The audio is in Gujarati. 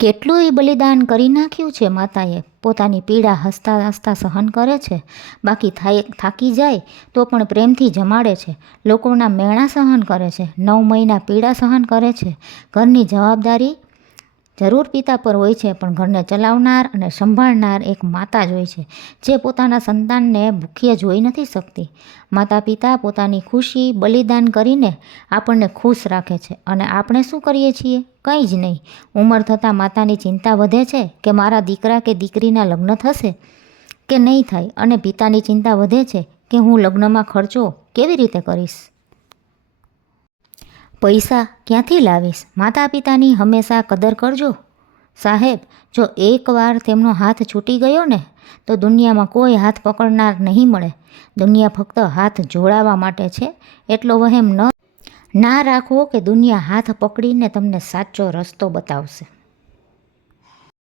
કેટલુંય બલિદાન કરી નાખ્યું છે માતાએ. પોતાની પીડા હસતા હસતા સહન કરે છે. બાકી થાકી જાય તો પણ પ્રેમથી જમાડે છે. લોકોના મેણા સહન કરે છે. 9 મહિના પીડા સહન કરે છે. ઘરની જવાબદારી જરૂર પિતા પર હોય છે, પણ ઘરને ચલાવનાર અને સંભાળનાર એક માતા જ હોય છે, જે પોતાના સંતાનને ભૂખ્યા જોઈ નથી શકતી. માતા પિતા પોતાની ખુશી બલિદાન કરીને આપણને ખુશ રાખે છે, અને આપણે શું કરીએ છીએ? કંઈ જ નહીં. ઉંમર થતાં માતાની ચિંતા વધે છે કે મારા દીકરા કે દીકરીના લગ્ન થશે કે નહીં થાય, અને પિતાની ચિંતા વધે છે કે હું લગ્નમાં ખર્ચો કેવી રીતે કરીશ, પૈસા ક્યાંથી લાવીશ. માતા પિતાની હંમેશા કદર કરજો સાહેબ. જો એકવાર તેમનો હાથ છૂટી ગયો ને, તો દુનિયામાં કોઈ હાથ પકડનાર નહીં મળે. દુનિયા ફક્ત હાથ જોડાવા માટે છે. એટલો વહેમ ના રાખો કે દુનિયા હાથ પકડીને તમને સાચો રસ્તો બતાવશે.